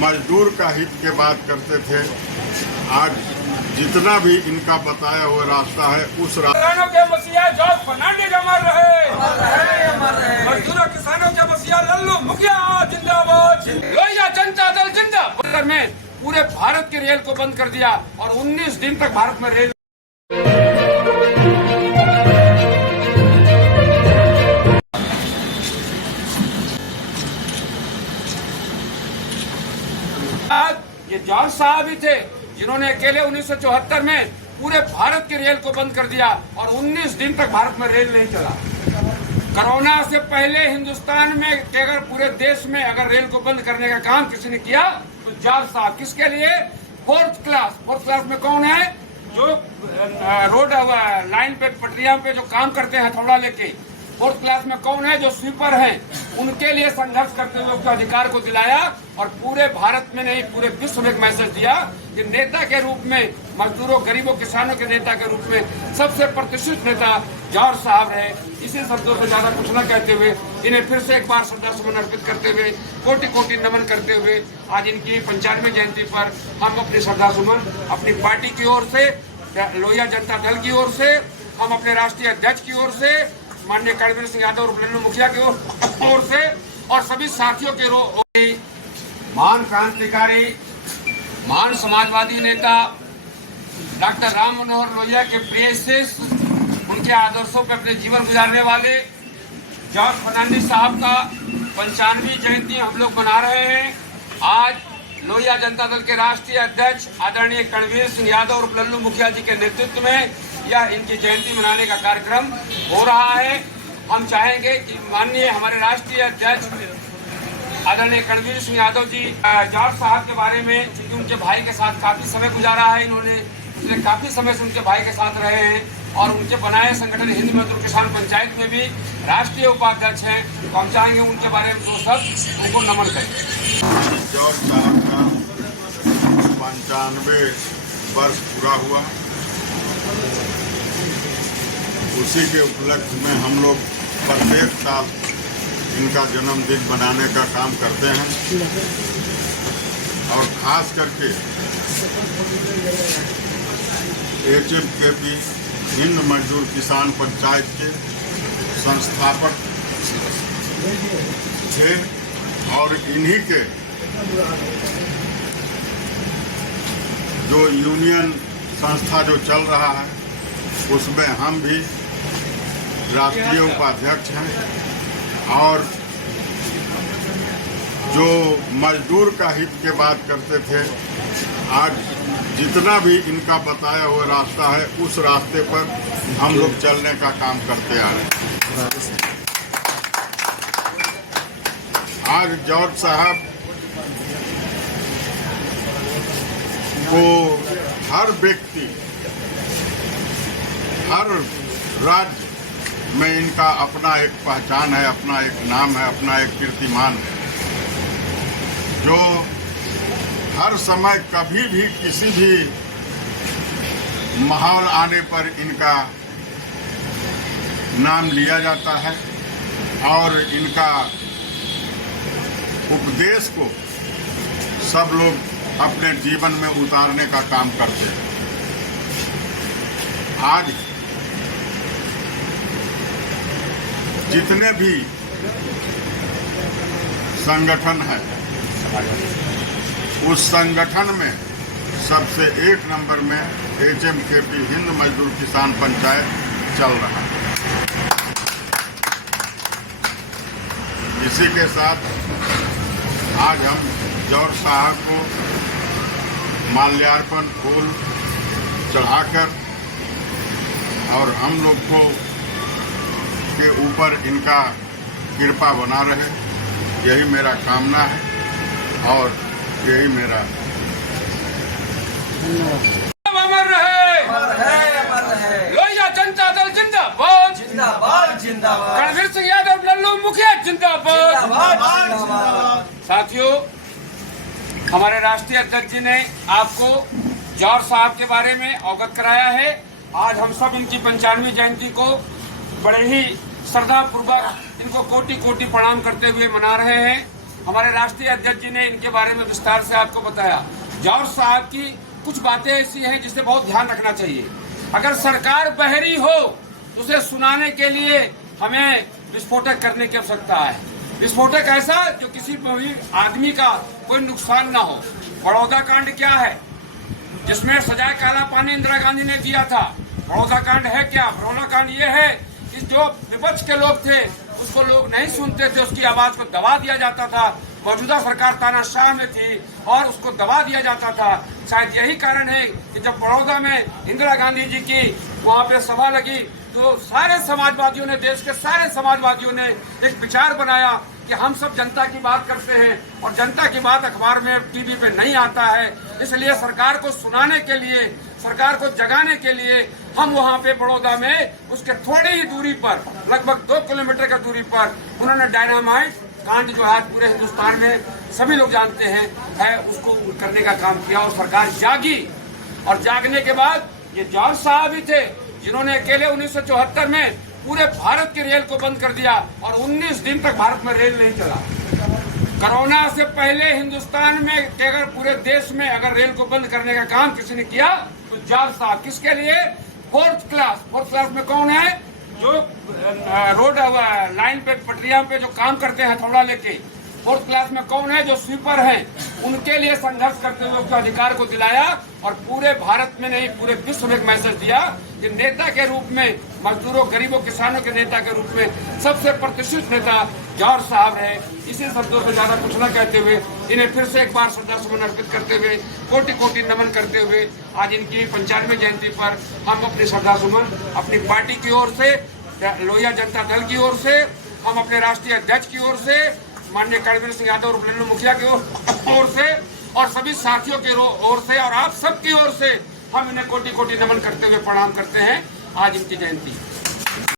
मजदूर का हित के बात करते थे। आज जितना भी इनका बताया हुआ रास्ता है उस किसानों के मसीहा जॉर्ज फर्नांडिस अमर रहे। मजदूरों किसानों के मसीहा लल्लू मुखिया जिंदाबाद। लोहिया जनता दल जिंदाबाद में पूरे भारत के रेल को बंद कर दिया और 19 दिन तक भारत में रेल ये जॉर्ज साहब ही थे जिन्होंने अकेले 1974 में पूरे भारत के रेल को बंद कर दिया और 19 दिन तक भारत में रेल नहीं चला। कोरोना से पहले हिंदुस्तान में अगर पूरे देश में अगर रेल को बंद करने का काम किसी ने किया तो जॉर्ज साहब। किसके लिए? फोर्थ क्लास में कौन है? जो रोड लाइन पे पटरिया पे जो काम करते हैं हथौड़ा लेके। फोर्थ क्लास में कौन है? जो स्वीपर हैं। उनके लिए संघर्ष करते हुए उसके अधिकार को दिलाया और पूरे भारत में नहीं पूरे विश्व में एक मैसेज दिया कि नेता के रूप में, मजदूरों गरीबों किसानों के नेता के रूप में सबसे प्रतिष्ठित नेता जॉर्ज साहब रहे। इसी शब्दों से ज्यादा कुछ न कहते हुए इन्हें फिर से एक बार श्रद्धा सुमन अर्पित करते हुए कोटि कोटि नमन करते हुए आज इनकी 95वीं जयंती पर हम अपनी श्रद्धा सुमन अपनी पार्टी की ओर से, लोहिया जनता दल की ओर से, हम अपने राष्ट्रीय अध्यक्ष की ओर से, माननीय रणवीर सिंह यादव और लल्लू मुखिया की ओर से और सभी साथियों के महान क्रांतिकारी, महान समाजवादी नेता डॉक्टर राम मनोहर लोहिया के प्रिय शिष्य, उनके आदर्शों पर अपने जीवन गुजारने वाले जॉर्ज फर्नांडिस साहब का 95वीं जयंती हम लोग मना रहे हैं। आज लोहिया जनता दल के राष्ट्रीय अध्यक्ष आदरणीय रणवीर सिंह यादव और लल्लू मुखिया जी के नेतृत्व में यह इनकी जयंती मनाने का कार्यक्रम हो रहा है। हम चाहेंगे कि माननीय हमारे राष्ट्रीय अध्यक्ष आदरणीय रणवीर सिंह यादव जी जॉर्ज साहब के बारे में, क्योंकि उनके भाई के साथ काफी समय गुजारा है, इन्होंने पिछले काफी समय से उनके भाई के साथ रहे हैं और उनके बनाए संगठन हिंद मजदूर किसान पंचायत में भी राष्ट्रीय उपाध्यक्ष हैं। तो हम चाहेंगे उनके बारे में सब उनको नमन करें। जॉर्ज साहब का 95 वर्ष पूरा हुआ, उसी के उपलक्ष्य में हम लोग प्रत्येक साल इनका जन्मदिन बनाने का काम करते हैं और खास करके HMKP हिंद मजदूर किसान पंचायत के संस्थापक थे और इन्हीं के जो यूनियन संस्था जो चल रहा है उसमें हम भी राष्ट्रीय उपाध्यक्ष हैं और जो मजदूर का हित के बात करते थे, आज जितना भी इनका बताया हुआ रास्ता है उस रास्ते पर हम लोग चलने का काम करते आ रहे हैं। आज जॉर्ज साहब को हर व्यक्ति, हर राज्य में इनका अपना एक पहचान है, अपना एक नाम है, अपना एक कीर्तिमान है, जो हर समय कभी भी किसी भी माहौल आने पर इनका नाम लिया जाता है और इनका उपदेश को सब लोग अपने जीवन में उतारने का काम करते हैं। आज जितने भी संगठन हैं उस संगठन में सबसे एक नंबर में HMKP हिंद मजदूर किसान पंचायत चल रहा है। इसी के साथ आज हम जॉर्ज साहब को माल्यार्पण फूल चढ़ाकर और हम लोग को के ऊपर इनका कृपा बना रहे, यही मेरा कामना है और यही मेरा अमर रहे। लोहिया जनता दल जिंदाबाद जिंदाबाद जिंदाबाद। रणवीर सिंह यादव लल्लू मुखिया जिंदाबाद। साथियों, हमारे राष्ट्रीय अध्यक्ष जी ने आपको जॉर्ज साहब के बारे में अवगत कराया है। आज हम सब इनकी 95वीं जयंती को बड़े ही श्रद्धा पूर्वक इनको कोटि कोटि प्रणाम करते हुए मना रहे हैं। हमारे राष्ट्रीय अध्यक्ष जी ने इनके बारे में विस्तार से आपको बताया। जॉर्ज साहब की कुछ बातें ऐसी हैं जिसे बहुत ध्यान रखना चाहिए। अगर सरकार बहरी हो तो उसे सुनाने के लिए हमें विस्फोटक करने की आवश्यकता है। विस्फोटक ऐसा जो किसी भी आदमी का कोई नुकसान ना हो। बड़ौदा कांड क्या है, जिसमें सजाए काला पानी इंदिरा गांधी ने दिया था। बड़ौदा कांड है क्या? बड़ौदा कांड ये है कि जो विपक्ष के लोग थे उसको लोग नहीं सुनते थे, उसकी आवाज को दबा दिया जाता था। मौजूदा सरकार तानाशाह में थी और उसको दबा दिया जाता था। शायद यही कारण है कि जब बड़ौदा में इंदिरा गांधी जी की वहां पे सभा लगी तो सारे समाजवादियों ने, देश के सारे समाजवादियों ने एक विचार बनाया कि हम सब जनता की बात करते हैं और जनता की बात अखबार में, टीवी पे नहीं आता है। इसलिए सरकार को सुनाने के लिए, सरकार को जगाने के लिए हम वहां पे बड़ौदा में उसके थोड़ी ही दूरी पर, लगभग 2 किलोमीटर की दूरी पर उन्होंने डायनामाइट कांड जो आज पूरे हिंदुस्तान में सभी लोग जानते हैं है, उसको करने का काम किया और सरकार जागी। और जागने के बाद ये जॉर्ज साहब ही थे जिन्होंने अकेले 1974 में पूरे भारत के रेल को बंद कर दिया और 19 दिन तक भारत में रेल नहीं चला। कोरोना से पहले हिंदुस्तान में अगर पूरे देश में अगर रेल को बंद करने का काम किसी ने किया तो जॉर्ज साहब। किसके लिए? फोर्थ क्लास में कौन है? जो रोड लाइन पे, पटरिया पे जो काम करते हैं हथौड़ा लेके। फोर्थ क्लास में कौन है? जो स्वीपर हैं। उनके लिए संघर्ष करते हुए उसके अधिकार को दिलाया और पूरे भारत में नहीं पूरे विश्व में एक मैसेज दिया कि नेता के रूप में, मजदूरों, गरीबों, किसानों के नेता के रूप में सबसे प्रतिष्ठित नेता जॉर्ज साहब रहे। इसी शब्दों से ज्यादा कुछ न कहते हुए इन्हें फिर से एक बार श्रद्धासुमन अर्पित करते हुए, कोटि कोटि नमन करते हुए आज इनकी 95वीं जयंती पर हम अपनी श्रद्धासुमन अपनी पार्टी की ओर से, लोहिया जनता दल की ओर से, हम अपने राष्ट्रीय अध्यक्ष की ओर से, माननीय कर्णवीर सिंह यादव और लल्लू मुखिया की ओर से और सभी साथियों की ओर से और आप सबकी ओर से हम इन्हें कोटि कोटि नमन करते हुए प्रणाम करते हैं आज इनकी जयंती।